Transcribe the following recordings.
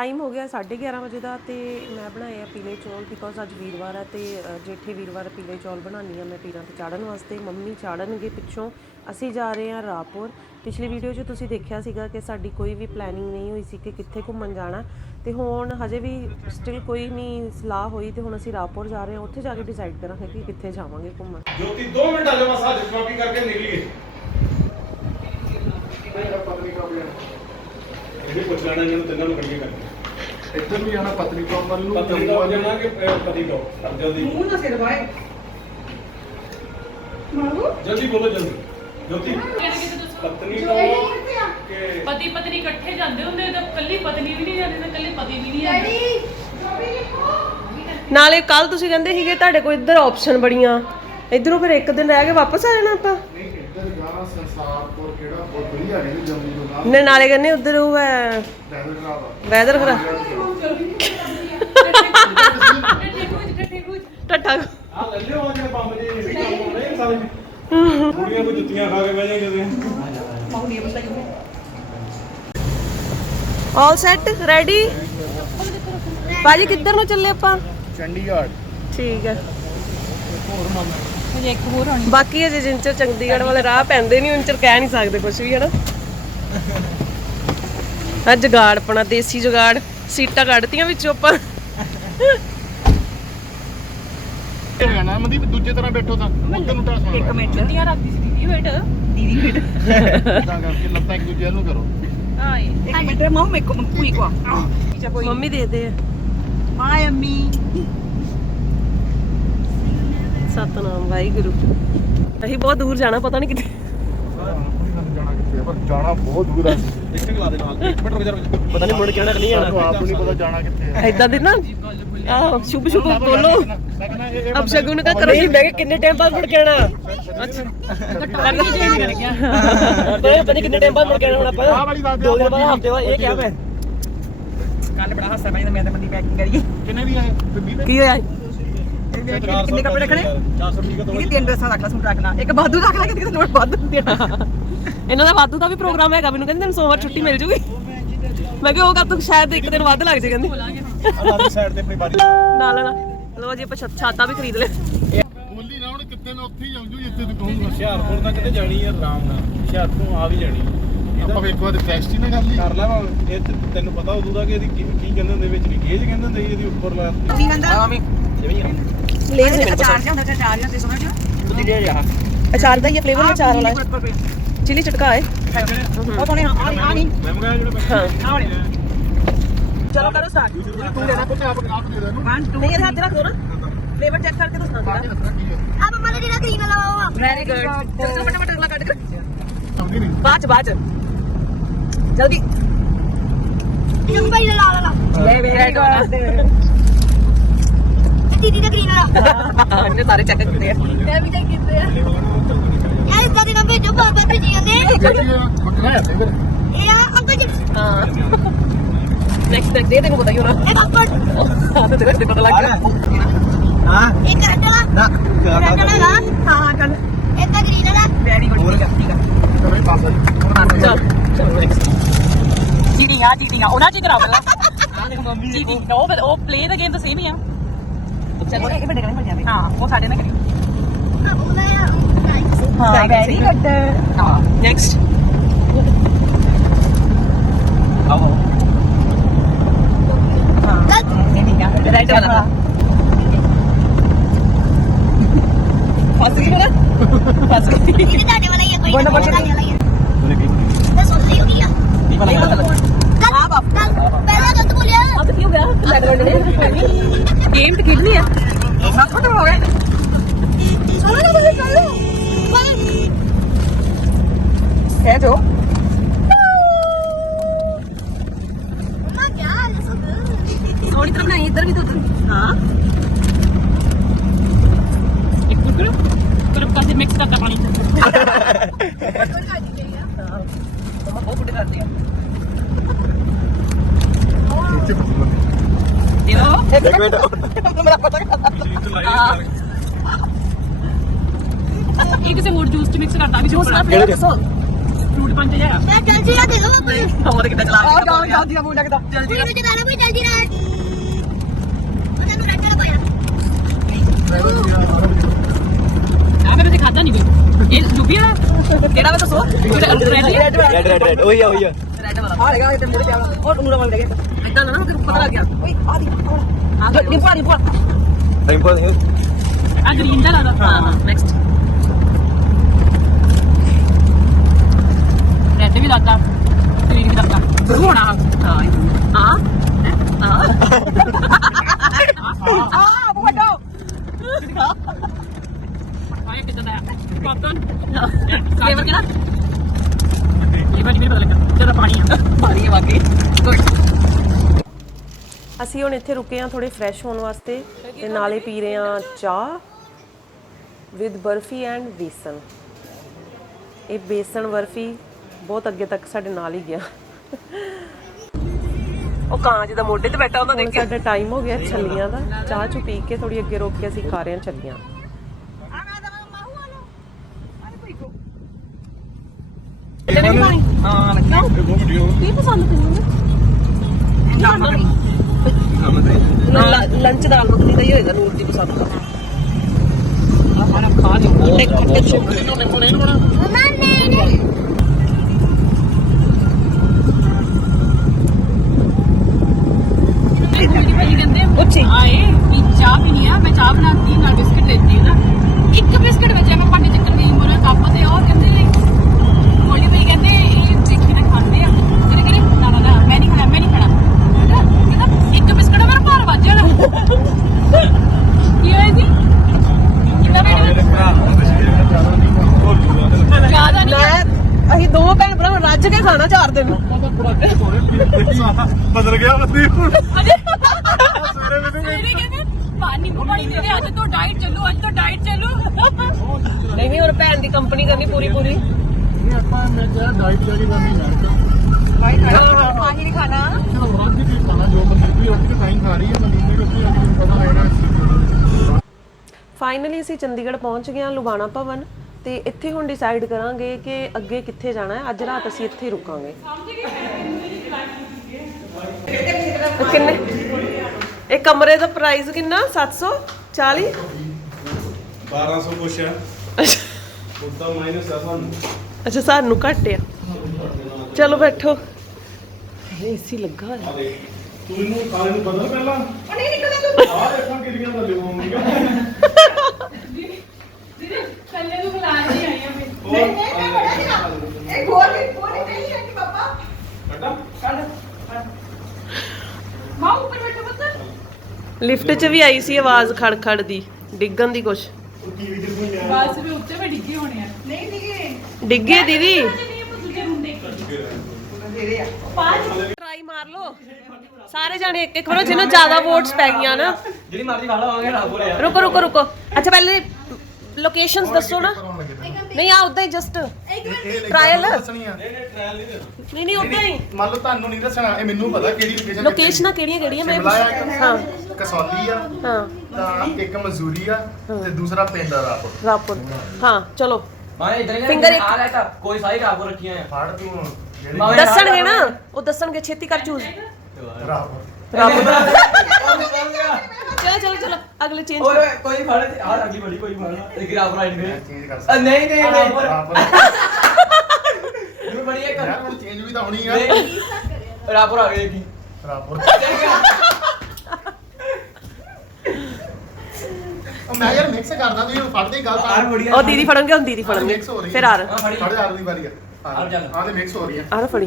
Time हो गया 11:30 ਵਜੇ ਦਾ ਤੇ ਮੈਂ ਬਣਾਏ ਆ ਪੀਲੇ ਚੌਲ ਬਿਕੋਜ਼ ਅੱਜ ਵੀਰਵਾਰ ਹੈ ਤੇ ਜੇਠੇ ਵੀਰਵਾਰ ਪੀਲੇ ਚੌਲ ਬਣਾਉਣੀ ਆ ਮੈਂ ਪੀਰਾਂ ਤੇ ਚਾੜਨ ਵਾਸਤੇ। ਮੰਮੀ ਚਾੜਨਗੇ ਪਿੱਛੋਂ। ਅਸੀਂ ਜਾ ਰਹੇ ਹਾਂ ਰਾਪੁਰ। ਪਿਛਲੀ ਵੀਡੀਓ 'ਚ ਤੁਸੀਂ ਦੇਖਿਆ ਸੀਗਾ ਕਿ ਸਾਡੀ ਕੋਈ ਵੀ ਪਲੈਨਿੰਗ ਨਹੀਂ ਹੋਈ ਸੀ ਕਿ ਕਿੱਥੇ ਘੁੰਮਣ ਜਾਣਾ ਤੇ ਹੁਣ ਹਜੇ ਵੀ ਸਟਿਲ ਕੋਈ ਨਹੀਂ ਸਲਾਹ ਹੋਈ ਤੇ ਹੁਣ ਅਸੀਂ ਰਾਪੁਰ ਜਾ ਰਹੇ ਹਾਂ। ਉੱਥੇ ਜਾ ਕੇ ਡਿਸਾਈਡ ਕਰਾਂਗੇ ਕਿ ਕਿੱਥੇ ਜਾਵਾਂਗੇ ਘੁੰਮਣ। ਜੋਤੀ 2 ਮਿੰਟ ਆ ਜਾ ਬਸ ਹੱਥ ਚੌਕੀ ਕਰਕੇ ਨਿਕਲੀਏ। ਇਹ ਪੁੱਛ ਲੈਣਾ ਇਹਨੂੰ ਤਿੰਨਾਂ ਨੂੰ ਕੱਢੀਏ ਕਰਕੇ। ਇੱਧਰ ਵੀ ਜਾਣਾ ਪਤਨੀ ਟੌਪ ਵੱਲ ਨੂੰ ਪਤਨੀ ਟੌਪ ਜਾਣਾ ਕਿ ਪਤੀ ਟੌਪ ਜਲਦੀ ਮੂੰਹ ਨਾ ਸਿਰ ਵਾਏ ਮਾਰੂ ਜਲਦੀ ਬੋਲੋ ਜਲਦੀ ਜੋਤੀ ਪਤਨੀ ਟੌਪ ਕੇ ਪਤੀ ਪਤਨੀ ਇਕੱਠੇ ਜਾਂਦੇ ਹੁੰਦੇ ਤਾਂ ਕੱਲੀ ਪਤਨੀ ਵੀ ਨਹੀਂ ਜਾਂਦੀ ਤਾਂ ਕੱਲੀ ਪਤੀ ਵੀ ਨਹੀਂ ਜਾਂਦੀ। ਨਾਲੇ ਕੱਲ ਤੁਸੀਂ ਕਹਿੰਦੇ ਸੀਗੇ ਤੁਹਾਡੇ ਕੋਲ ਇੱਧਰ ਆਪਸ਼ਨ ਬੜੀਆਂ ਇੱਧਰੋਂ ਫਿਰ ਇੱਕ ਦਿਨ ਰਹਿ ਕੇ ਵਾਪਸ ਆ ਜਾਣਾ ਆਪਾਂ। ਨਹੀਂ ਇੱਧਰ ਜਾਣਾ ਸੰਸਾਰਪੁਰ ਕਿਹੜਾ ਬਹੁਤ ਵਧੀਆ ਹੈ ਜੀ ਜੰਮੂ ਤੋਂ ਨਾਲ ਨਾਲੇ ਕਹਿੰਦੇ ਉੱਧਰ ਉਹ ਹੈ ਡੈਵਿਡ ਖਰਾਬ ਆ ਵੈਦਰ ਖਰਾ ਟੱਟਾ ਆ ਲੈ ਲਿਓ ਆ ਜਿਹੜੇ ਬੰਬ ਜੇ ਇਹ ਕੰਮ ਹੋਣੇ ਸਾਰੇ ਕੁੜੀਆਂ ਕੋ ਜੁੱਤੀਆਂ ਖਾ ਕੇ ਬਹਿ ਜਾਣਗੇ ਮਾਹੌਲੀ ਬਸਾ ਕਿਉਂ ਆਲ ਸੈਟ ਰੈਡੀ। ਬਾਜੀ ਕਿੱਧਰ ਨੂੰ ਚੱਲੇ ਆਪਾਂ? ਚੰਡੀਗੜ੍ਹ। ਠੀਕ ਹੈ। ਇੱਕ ਹੋਰ ਆਣੀ ਬਾਕੀ ਅਜੇ ਜਿੰਚਰ ਚੰਡੀਗੜ੍ਹ ਵਾਲੇ ਰਾਹ ਪੈਂਦੇ ਨਹੀਂ ਉੰਚਰ ਕਹਿ ਨਹੀਂ ਸਕਦੇ ਕੁਝ ਵੀ ਹਨਾ। ਆ ਜੁਗਾੜ ਆਪਣਾ ਦੇਸੀ ਜੁਗਾੜ ਸੀਟਾਂ ਕੱਢਤੀਆਂ ਵਿੱਚੋਂ ਆਪਾਂ। ਜਾਣਾ ਮਨਦੀਪ ਦੂਜੇ ਤਰ੍ਹਾਂ ਬੈਠੋ ਤਾਂ ਉੱਧਰ ਨੂੰ ਢਾਸ ਇੱਕ ਮਿੰਟ ਜੁੱਤੀਆਂ ਰੱਖਦੀ ਸੀ ਦੀਦੀ ਵੇਟ ਤਾਂ ਕਰਕੇ ਲੱਤਾਂ ਇੱਕ ਦੂਜੇ ਨੂੰ ਕਰੋ। ਹਾਏ ਇੱਕ ਮਿੰਟ ਮਾਂ ਮੇਰੇ ਕੋ ਪੂਰੀ ਕੋ ਮੰਮੀ ਦੇ ਦੇ ਮਾਈ ਅੰਮੀ ਸਤਨਾਮ ਵਾਹਿਗੁਰੂ। ਅਸੀਂ ਬਹੁਤ ਦੂਰ ਜਾਣਾ ਪਤਾ ਨਹੀਂ ਕਿੱਥੇ। ਜਾਣਾ ਕਿੱਥੇ ਪਰ ਜਾਣਾ ਬਹੁਤ ਦੂਰ ਹੈ। ਇੱਕ ਲਾ ਦੇ ਨਾਲ ਇੱਕ ਮਿੰਟ ਰੁਕ ਜਾ ਪਤਾ ਨਹੀਂ ਮੁੜ ਕੇ ਆਣਾ ਕਿ ਨਹੀਂ ਸਾਨੂੰ ਆਣਾ ਆਪ ਨੂੰ ਨਹੀਂ ਪਤਾ ਜਾਣਾ ਕਿੱਥੇ ਹੈ। ਐਦਾਂ ਦੇ ਨਾ ਆਹ ਸ਼ੁਭ ਸ਼ੁਭ ਬੋਲੋ। ਮੈਂ ਕਹਿੰਦਾ ਇਹ ਅਬ ਸ਼ਗੁਨ ਕਾ ਕਰੋ। ਮੈਂ ਕਿ ਕਿੰਨੇ ਟਾਈਮ ਬਾਅਦ ਮੁੜ ਕੇ ਆਣਾ? ਅੱਛਾ ਟਾਪਿਕ ਚੇਂਜ ਕਰ ਗਿਆ ਪਤਾ ਨਹੀਂ ਕਿੰਨੇ ਟਾਈਮ ਬਾਅਦ ਮੁੜ ਕੇ ਆਣਾ ਹੁਣ ਆਪਾਂ। ਆਹ ਵਾਲੀ ਦੱਸ ਦੇ 2 ਦਿਨ ਬਾਅਦ ਹਫਤੇ ਬਾਅਦ ਇਹ ਕਿਹਾ ਮੈਂ। ਕੱਲ ਬੜਾ ਹਾਸਾ ਪਾਈ ਮੈਂ ਤੇ ਮੰਦੀ ਪੈਕਿੰਗ ਕਰੀਏ ਕਿੰਨੇ ਦੀ ਆਏ 20 ਦੇ ਕੀ ਹੋਇਆ? ਕਿੰਨੇ ਕੱਪੜੇ ਰੱਖਣੇ 400 ਠੀਕ ਹੈ ਇਹ ਤਿੰਨ ਡਰੈਸਾਂ ਰੱਖ ਲੈ ਸੂਟ ਰੱਖਣਾ ਇੱਕ ਵਾਧੂ ਰੱਖ ਲੈ ਕਿਤੇ ਨੋਟ ਵਾਧੂ ਦੇਣਾ ਇਹਨਾਂ ਦਾ ਵਾਧੂ ਦਾ ਵੀ ਪ੍ਰੋਗਰਾਮ ਹੈਗਾ। ਮੈਨੂੰ ਕਹਿੰਦੇ ਤੈਨੂੰ ਸੋਮਵਾਰ ਛੁੱਟੀ ਮਿਲ ਜੂਗੀ। ਮੈਂ ਕਿਹਾ ਉਹ ਕਰ ਤੂੰ ਸ਼ਾਇਦ ਇੱਕ ਦਿਨ ਵੱਧ ਲੱਗ ਜੇ ਕਹਿੰਦੀ ਆਹ ਸਾਈਡ ਤੇ ਆਪਣੀ ਬਾਰੀ ਨਾਲ ਨਾ। ਲੋ ਜੀ ਆਪਾਂ ਛਾਤਾ ਵੀ ਖਰੀਦ ਲਿਆ। ਬੋਲੀ ਨਾ ਹੁਣ ਕਿੱਥੇ ਮੈਂ ਉੱਥੇ ਹੀ ਜਾਊਂ ਜਿੱਥੇ ਤੂੰ ਕਹੂੰਗਾ। ਹੁਸ਼ਿਆਰਪੁਰ ਤੱਕ ਤੇ ਜਾਣੀ ਹੈ ਆਰਾਮ ਨਾਲ। ਹੁਸ਼ਿਆਰਪੁਰ ਆ ਵੀ ਜਾਣੀ ਆਪਾਂ ਇੱਕ ਵਾਰ ਟੈਸਟ ਹੀ ਨਾ ਕਰ ਲਈ। ਕਰ ਲੈ ਇਹ ਤੈਨੂੰ ਪਤਾ ਉਦੋਂ ਦਾ ਕਿ ਇਹਦੀ ਕੀ ਕਹਿੰਦੇ ਹੁੰਦੇ ਵਿੱਚ ਨਹੀਂ ਗੇਜ ਕਹਿੰਦੇ ਹੁੰਦੇ ਇਹਦੀ ਉੱਪਰ ਲਾ ਕੀ ਕਹਿੰਦਾ ਲੇਜ਼ ਨਹੀਂ ਚਾਰ ਜਾਂ ਹੁੰਦਾ ਚਾਰ ਜਾਂ ਤੇ ਸਮਝ ਤੁਸੀਂ ਦੇ ਜਾ ਅਚਾਰ ਦਾ ਹੀ ਫਲੇਵਰ ਅਚਾਰ ਵਾਲਾ ਚਿਲੀ ਚਟਕਾ ਹੈ। ਉਹ ਤੋਂ ਨਹੀਂ ਆ ਨਹੀਂ ਮੈਂ ਮੰਗਾਇਆ ਜਿਹੜਾ ਹਾਂ ਆ ਚਲੋ ਕਰੋ ਸਟਾਰਟ ਤੂੰ ਲੈਣਾ ਪੁੱਤ ਆਪ ਦੇ ਦੇ ਇਹਨੂੰ 1 2 ਨਹੀਂ ਇਹਦੇ ਹੱਥ ਰੱਖ ਦੋ ਨਾ ਫਲੇਵਰ ਚੈੱਕ ਕਰਕੇ ਦੱਸਣਾ ਪਾ ਕੇ ਜਰਾ। ਦੱਸਣਾ ਕੀ ਹੈ। ਆ ਮੰਮਾ ਨੇ ਜਿਹੜਾ ਕਰੀਮ ਲਗਾਵਾ ਵੈਰੀ ਗੁੱਡ ਚਲੋ ਫਟਾਫਟ ਅਗਲਾ ਕੱਢ ਕੇ ਸਮਝੀ ਨਹੀਂ ਬਾਅਦ ਚ ਜਲਦੀ। ਜੰਮ ਭਾਈ ਲਾ ਲਾ ਵੈਰੀ ਗੁੱਡ ਦੀਦੀ ਦਾ ਕਰੀਮ ਲਾ ਇਹਨੇ ਸਾਰੇ ਚੈੱਕ ਕੀਤੇ ਆ। ਮੈਂ ਵੀ ਚੈੱਕ ਕੀਤੇ ਆ ਯਾਰ ਇਦਾਂ ਦੇ ਨਾ ਭੇਜੋ ਬਾਬਾ ਭੇਜੀ ਜਾਂਦੇ ਬੱਕਰਾ ਹੈ ਫਿਰ ਇਹ ਆ ਅੰਕਲ ਜੀ ਹਾਂ ਨੈਕਸਟ ਦੇ ਤੈਨੂੰ ਪਤਾ ਹੀ ਹੋਣਾ। ਇਹ ਅੰਕਲ ਹਾਂ ਤੇ ਤੇਰੇ ਪਤਾ ਲੱਗ ਗਿਆ। ਇਹ ਕਰਟਲਾ ਨਾ ਕਰਟਲਾ ਹਾਂ ਕਰ ਇਹਦਾ ਗ੍ਰੀਨ ਵਾਲਾ ਵੈਰੀ ਗੁੱਡ ਠੀਕ ਆ ਕਰੇ ਪਾਸ ਚੱਲ ਚਲੋ next। ਚੀਟਿੰਗ ਆ ਉਹਨਾਂ ਚ ਹੀ ਕਰਾਓ ਪਹਿਲਾਂ ਆ ਦੇਖ ਮੰਮੀ ਜੀ ਉਹ ਪਲੇ ਦਾ ਗੇਮ ਤਾਂ ਸੇਮ ਹੀ ਆ ਚਲੋ ਇਹ ਵੱਡੇ ਕਰੇ ਭੱਜ ਹਾਂ ਉਹ ਸਾਡੇ ਨਾਲ ਕਰਿਓ ਉਹਦਾ ਯਾਰ ਹਾਂ ਵੈਰੀ ਗੁੱਡ ਹਾਂ ਨੈਕਸਟ ਆਓ ਹਾਂ ਇਹ ਠੀਕ ਆ Right ਵਾਲਾ। ਫਸ ਗਈ ਨਾ ਫਸ ਗਈ। ਇਹ ਤੁਹਾਡੇ ਵਾਲਾ ਹੀ ਹੈ ਕੋਈ ਬੋਲੋ, ਬੋਲੋ। ਤੁਹਾਡੇ ਵਾਲਾ ਹੀ ਹੈ ਉਹਨੇ ਕੀ ਮੈਂ ਸੁਣ ਲਈ ਹੋਗੀ ਆ ਨਹੀਂ ਪਤਾ ਆ ਬਾਪ ਪਹਿਲਾਂ ਗਲਤ ਬੋਲਿਆ ਆ ਤਾਂ ਕੀ ਹੋ ਗਿਆ ਬੈਕਗ੍ਰਾਉਂਡ ਨੇ ਗੇਮ ਤੇ ਖੇਡਣੀ ਆ। ਸਭ ਖਤਮ ਹੋ ਗਏ ਸੁਣੋ ਨਾ ਬੋਲੇ ਸੁਣੋ ਹੈ ਜੋ ਮਮਾ ਕੀ ਹਾਲ ਹੈ ਸੁਣ ਥੋੜੀ ਤਰ੍ਹਾਂ ਬਣਾਈ ਇੱਧਰ ਵੀ ਤੂੰ ਹਾਂ ਇੱਕ ਕੁਰਕੁਰ ਕਰਕੇ ਮਿਕਸ ਕਰਤਾ ਪਾਣੀ ਮਮਾ ਬਹੁਤ ਕੁੱਟ ਕਰਦੇ ਆ। ਦੇਖੋ ਮੇਰਾ ਪਤਾ ਇਹ ਕਿਸੇ ਹੋਰ ਜੂਸ ਚ ਮਿਕਸ ਕਰਤਾ ਵੀ ਜੂਸ ਨਾ ਫਲੇਵਰ ਦੱਸੋ ਫਰੂਟ ਪੰਚ ਜਿਹਾ ਮੈਂ ਜਲਦੀ ਆ ਦੇ ਦੋ ਬਾਬਾ ਜੀ ਹੋਰ ਕਿੱਦਾਂ ਚਲਾ ਜਲਦੀ ਦਾ ਫੋਨ ਲੱਗਦਾ ਜਲਦੀ ਮੈਨੂੰ ਚਲਾ ਲਓ ਜਲਦੀ ਨਾਲ ਉਹਨਾਂ ਨੂੰ ਰੱਖਣਾ ਪਿਆ ਆ ਮੈਂ ਖਾਦਾ ਨਹੀਂ ਕੋਈ ਇਹ ਲੁਬੀ ਵਾਲਾ ਕਿਹੜਾ ਵਾ ਦੱਸੋ ਰੈਡ ਉਹੀ ਆ ਰੈਡ ਵਾਲਾ ਆ ਹੈਗਾ ਤੇ ਮੇਰੇ ਪਿਆ ਉਹ ਨੂਰਾ ਵਾਲਾ ਦੇ ਇਦਾਂ ਨਾ ਮੈਨੂੰ ਪਤਾ ਲੱਗ ਗਿਆ ਓਏ ਆ ਦੀ ਆ ਨਿਪਾ ਆ ਗ੍ਰੀਨ ਦਾ ਲੱਗਦਾ ਹਾਂ ਨੈਕਸਟ ਰੈਡ ਵੀ ਲੱਗਦਾ ਗ੍ਰੀਨ ਵੀ ਲੱਗਦਾ ਹੋਣਾ ਹਾਂ ਵੱਡਾ ਆਇਆ ਕਿੱਦਾਂ ਦਾ ਕਾਟਨ ਫਲੇਵਰ ਕਿਹੜਾ ਇਹ ਬਾਰੇ ਮੈਨੂੰ ਪਤਾ ਲੱਗਾ ਜਿਆਦਾ ਪਾਣੀ ਆ ਵਾਕਈ ਅਸੀਂ ਹੁਣ ਇੱਥੇ ਰੁਕੇ ਹਾਂ ਥੋੜੇ ਫਰੈਸ਼ ਹੋਣ ਵਾਸਤੇ ਤੇ ਨਾਲੇ ਪੀ ਰਹੇ ਹਾਂ ਚਾਹ ਵਿਦ ਬਰਫੀ ਐਂਡ ਬੇਸਨ। ਇਹ ਬੇਸਨ ਬਰਫੀ ਬਹੁਤ ਅੱਗੇ ਤੱਕ ਸਾਡੇ ਨਾਲ ਹੀ ਗਿਆ। ਉਹ ਕਾਂ ਜਿਹਦਾ ਮੋਢੇ ਤੇ ਬੈਠਾ ਉਹਨਾਂ ਹੁਣ ਸਾਡਾ ਟਾਈਮ ਹੋ ਗਿਆ ਛੱਲੀਆਂ ਦਾ। ਚਾਹ ਚੁ ਪੀ ਕੇ ਥੋੜੀ ਅੱਗੇ ਰੋਕ ਕੇ ਅਸੀਂ ਖਾ ਰਹੇ ਹਾਂ ਛੱਲੀਆਂ। ਹਾਂ ਲੱਗਦਾ ਕੀ ਪਸੰਦ ਤੈਨੂੰ ਲੰਚ ਦਾਲ ਮੱਖਣੀ ਦਾ ਹੀ ਹੋਏਗਾ ਨੂਰ ਦੀ ਪਸੰਦ ਦਾ ਆਹ ਖਾ ਜੋ ਖੱਟੇ ਖੱਟੇ ਛੋਟੇ ਨੂੰ ਨਹੀਂ ਹੋਣਾ ਮਮਾ ਨੇ ਭਾਈ ਕਹਿੰਦੇ ਉੱਚੇ ਆਏ ਵੀ ਚਾਹ ਪੀਣੀ ਆ ਮੈਂ ਚਾਹ ਬਣਾਤੀ ਨਾਲ ਬਿਸਕਟ ਲੈਤੀ ਨਾ ਇੱਕ ਬਿਸਕਟ ਵਿੱਚ ਮੈਂ ਭਾਂਡੇ ਚੱਕਰ ਗਈ ਮੋਰਾ ਕੱਪ ਤੇ ਉਹ ਕਹਿੰਦੇ ਮੋਲੀ ਭਾਈ ਕਹਿੰਦੇ ਇਹ ਦੇਖੀ ਨਾ ਖਾਂਦੇ ਆ ਕਹਿੰਦੇ ਨਾ ਮੈਂ ਨਹੀਂ ਖਾਣਾ ਕਹਿੰਦਾ ਇੱਕ ਬਿਸਕਟ ਮੇਰਾ ਭਾਰ ਵੱਜ ਜਾਣਾ ਕੀ ਹੋਇਆ ਜੀ ਕਿੰਨਾ ਵੇਟ ਜ਼ਿਆਦਾ ਨਹੀਂ ਅਸੀਂ ਦੋ ਭੈਣ ਭਰਾ ਰੱਜ ਕੇ ਖਾਣਾ 4 ਦਿਨ ਬਦਲ ਗਿਆ ਬੰਦੀ ਹੁਣ ਸਵੇਰੇ ਕਹਿੰਦੇ ਪਾਣੀ ਪਾਣੀ ਦੇ ਦੇ ਅੱਜ ਤੋਂ ਡਾਈਟ ਚੱਲੂ ਨਹੀਂ ਹੋਰ ਭੈਣ ਦੀ ਕੰਪਨੀ ਕਰਨੀ ਪੂਰੀ ਨਹੀਂ ਆਪਾਂ ਮੈਂ ਕਿਹਾ ਡਾਈਟ ਜਿਹੜੀ ਕਰਨੀ ਨਾ ਪਾਣੀ ਨਹੀਂ ਖਾਣਾ ਚਲੋ ਰਾਤ ਦੀ ਖਾਣਾ ਜੋ ਮਨਦੀਪ ਵੀ ਉੱਠ ਕੇ ਟਾਈਮ ਖਾ ਰਹੀ ਹੈ ਮਨਦੀਪ ਨੇ ਰੋਟੀ ਅੱਜ ਮੈਨੂੰ ਪਤਾ ਹੋਏਗਾ ਫਾਈਨਲੀ ਅਸੀਂ ਚੰਡੀਗੜ੍ਹ ਪਹੁੰਚ ਗਏ ਹਾਂ ਲੁਬਾਣਾ ਭਵਨ ਤੇ ਇੱਥੇ ਹੁਣ ਡਿਸਾਈਡ ਕਰਾਂਗੇ ਕਿ ਅੱਗੇ ਕਿੱਥੇ ਜਾਣਾ ਹੈ। ਅੱਜ ਰਾਤ ਅਸੀਂ ਇੱਥੇ ਹੀ ਰੁਕਾਂਗੇ। ਕਿੰਨੇ ਇਹ ਕਮਰੇ ਦਾ ਪ੍ਰਾਈਸ ਕਿੰਨਾ 740 1200 ਕੁਛ ਹੈ ਉਦਾਂ ਮਾਈਨਸ ਆ ਸਾਨੂੰ ਅੱਛਾ ਸਾਨੂੰ ਘੱਟ ਆ ਚਲੋ ਬੈਠੋ ਏਸੀ ਲੱਗਾ ਹੋਇਆ ਆ ਦੇਖ ਤੂੰ ਇਹਨੂੰ ਕਾਲੇ ਨੂੰ ਬਦਲ ਪਹਿਲਾਂ ਨਹੀਂ ਨਿਕਲਦਾ ਤੂੰ ਆ ਦੇਖਾਂ ਕਿਹੜੀਆਂ ਦਾ ਲਿਵਾਉਂਗੀ ਦੀਦੀ ਕੱਲੇ ਨੂੰ ਬੁਲਾ ਕੇ ਆਈ ਆ ਮੈਂ ਇਹ ਗੋਲ ਨਹੀਂ ਹੈ ਕਿ ਪਾਪਾ ਮਾਂ ਉੱਪਰ ਬੈਠੋ ਪੁੱਤ ਲਿਫਟ 'ਚ ਵੀ ਆਈ ਸੀ ਆਵਾਜ਼ ਖੜ ਦੀ ਡਿੱਗਣ ਦੀ ਕੁਛ ਬਸ ਵੀ ਉੱਤੇ ਮੈਂ ਡਿੱਗੀ ਹੋਣੀ ਆ ਨਹੀਂ ਡਿੱਗੇ ਦੀਦੀ ਦੂਜੇ ਰੂਮ ਦੇ ਟਰਾਈ ਮਾਰ ਲੋ ਸਾਰੇ ਜਾਣੇ ਇੱਕ ਕਰੋ ਜਿਹਨੂੰ ਜ਼ਿਆਦਾ ਵੋਟਸ ਪੈ ਗਈਆਂ ਨਾ ਜਿਹੜੀ ਮਰਜ਼ੀ ਖਾ ਲਵਾਂਗੇ ਰੱਬ ਹੋਇਆ ਰੁਕੋ ਅੱਛਾ ਪਹਿਲੇ ਲੋਕੇਸ਼ਨਸ ਦੱਸੋ ਨਾ ਨਹੀਂ ਆ ਉਦਾਂ ਹੀ ਜਸਟ ਟ੍ਰਾਇਲ ਨਹੀਂ ਉਦਾਂ ਹੀ ਮੰਨ ਲਓ ਤੁਹਾਨੂੰ ਨਹੀਂ ਦੱਸਣਾ ਇਹ ਮੈਨੂੰ ਪਤਾ ਕਿਹੜੀ ਲੋਕੇਸ਼ਨ ਲੋਕੇਸ਼ਨਾਂ ਕਿਹੜੀਆਂ ਮੈਂ ਹਾਂ ਕਸੌਲੀ ਆ ਹਾਂ ਤਾਂ ਇੱਕ ਮਜ਼ਦੂਰੀ ਆ ਤੇ ਦੂਸਰਾ ਪਿੰਡ ਆ ਰਾਪੁਰ ਹਾਂ ਚਲੋ ਮਾਰੇ ਇਦਾਂ ਹੀ Finger ਇੱਕ- ਆ ਗਿਆ ਤਾਂ ਕੋਈ ਸਾਰੀ ਰੱਬ ਰੱਖੀਆਂ ਆ ਫੜ ਤੂੰ ਜਿਹੜੀ ਦੱਸਣਗੇ ਨਾ ਉਹ ਦੱਸਣਗੇ ਛੇਤੀ ਕਰ ਚੂਜ਼ ਰੱਬ ਚਲੋ ਅਗਲੇ ਚੇਂਜ ਓਏ ਕੋਈ ਫੜ ਆ ਅਗਲੀ ਬੜੀ ਕੋਈ ਫੜ ਇਹ ਰੱਬ ਰਾਈਟ ਨੇ ਚੇਂਜ ਕਰ ਨਹੀਂ ਰੱਬ ਨੂੰ ਬੜੀ ਇੱਕ ਯਾਰ ਹੁਣ ਚੇਂਜ ਵੀ ਤਾਂ ਹੋਣੀ ਆ ਰੱਬ ਆ ਗਏ ਕੀ ਰੱਬ ਉਹ ਮੈਂ ਯਾਰ ਮਿਕਸ ਕਰਦਾ ਤੂੰ ਫੜਦੇ ਗੱਲ ਆਰ ਬੜੀਆਂ ਉਹ ਦੀਦੀ ਫੜਨਗੇ ਹੁਣ ਦੀਦੀ ਫੜਨਗੇ ਮਿਕਸ ਹੋ ਰਹੀ ਫਿਰ ਆਰ ਫੜੀ ਫੜ ਯਾਰ ਦੀ ਵਾਰੀ ਆ ਆਰ ਚੱਲ। ਹਾਂ ਤੇ ਮਿਕਸ ਹੋ ਰਹੀ ਆ ਆਰ ਫੜੀ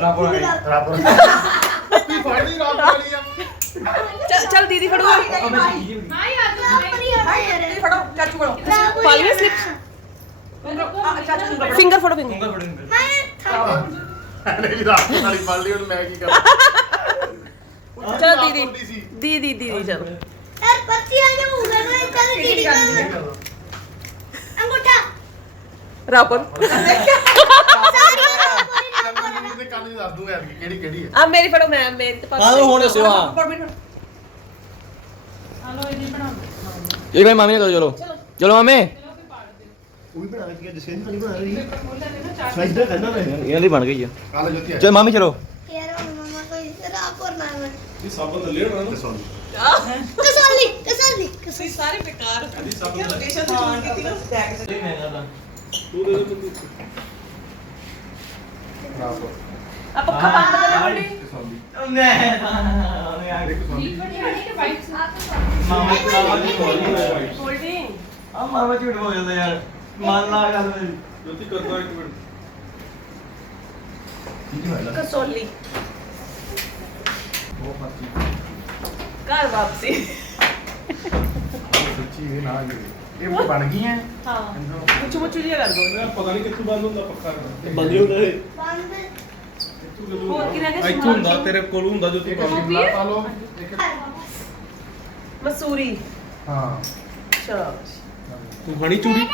ਰੱਬ ਆ ਗਏ ਰੱਬ ਕੀ ਫੜਦੀ ਰੱਬ ਵਾਲੀ ਆ ਚੱਲ ਦੀਦੀ ਫੜੋ ਹਾਂ ਯਾਰ ਫੜੋ ਚਾਚੂ ਫੜੋ ਪਾਲੀਆਂ ਸਲਿਪਸ ਚਾਚੂ ਨੂੰ ਫਿੰਗਰ ਫੜੋ ਫਿੰਗਰ ਉਂਗਲ ਫੜਨ ਨਹੀਂ ਰੱਬ ਵਾਲੀ ਫੜ ਲਈ ਹੁਣ ਮੈਂ ਕੀ ਕਰਾਂ ਚਲੋ ਦੀਦੀ ਚਲੋ ਯਾਰ ਪੱਤੀ ਆ ਜਾ ਉਗਰ ਨੂੰ ਚੱਲ ਦੀਦੀ ਕਰ ਅੰਗੂਠਾ ਰਾਪੁਰ ਮੈਨੂੰ ਤੇ ਕੰਨ 'ਚ ਦੱਸ ਦੂੰ ਯਾਰ ਕਿਹੜੀ ਕਿਹੜੀ ਹੈ ਆ ਮੇਰੀ ਫੜੋ ਮੈਂ ਮੇਰੀ ਤੇ ਪਾਸ ਆਹ ਹੁਣ ਦੱਸਿਓ ਹਾਂ ਹਲੋ ਇਹ ਬਣਾ ਇਹ ਭਾਈ ਮਾਮੀ ਨੇ ਚਲੋ ਚਲੋ ਮਾਮੇ ਉਹ ਵੀ ਬਣਾ ਕੇ ਜਿਸੇ ਨਹੀਂ ਬਣਾ ਰਹੀ ਸਾਈਡ ਕਰਨਾ ਮੈਂ ਇਹਨਾਂ ਦੀ ਬਣ ਗਈ ਆ ਕਾਲਾ ਜੁੱਤੀ ਚਲ ਮਾਮੀ ਚਲੋ ਯਾਰ ਮਮਾ ਕੋਈ ਰਾਪੋਰ ਨਾ ਮੈਂ ਇਹ ਸਾਬਣ ਥੱਲੇ ਹੋਣਾ ਨਾ ਸੌਰੀ ਕਸੌਲੀ ਸਾਰੇ ਬੇਕਾਰ ਇਹਦੀ ਸਾਬਣ ਲੋਕੇਸ਼ਨ ਤੇ ਚੂਜ਼ ਕੀਤੀ ਨਾ ਟੈਗ ਤੂੰ ਦੇ ਦੇ ਤੂੰ ਰਾਪੋ ਆ ਪੱਖਾ ਬੰਦ ਕਰੋ ਬੜੀ ਸੌਰੀ ਨਹੀਂ ਯਾਰ ਮਾਮਾ ਦੀ ਹੋਲਡਿੰਗ ਆ ਮਾਮਾ ਝੂਠ ਬੋਲ ਜਾਂਦਾ ਯਾਰ ਮੰਨ ਲਾ ਗੱਲ ਮੇਰੀ ਜੋਤੀ ਕਰਦਾ ਇੱਕ ਮਿੰਟ ਕਸੌਲੀ ਉਹ ਫਾਤੀ ਘਰ ਵਾਪਸੀ ਸੱਚੀ ਇਹ ਨਾ ਇਹ ਬਣ ਗਈਆਂ ਹਾਂ ਮੁੱਛ ਮੁੱਛ ਜਿਹਾ ਕਰ ਦੋ ਯਾਰ ਪਤਾ ਨਹੀਂ ਕਿੱਥੋਂ ਬੰਦ ਹੁੰਦਾ ਪੱਕਾ ਬੰਦ ਹੁੰਦਾ ਇਹ ਬੰਦ ਹੋਰ ਕੀ ਰਹਿ ਗਿਆ ਇੱਥੋਂ ਹੁੰਦਾ ਤੇਰੇ ਕੋਲ ਹੁੰਦਾ ਜੋ ਤੂੰ ਕੰਮ ਸ਼ਿਮਲਾ ਪਾ ਲਓ ਇੱਕ ਮਸੂਰੀ ਹਾਂ ਚਲੋ ਤੂੰ ਖਾਣੀ ਚੂੜੀ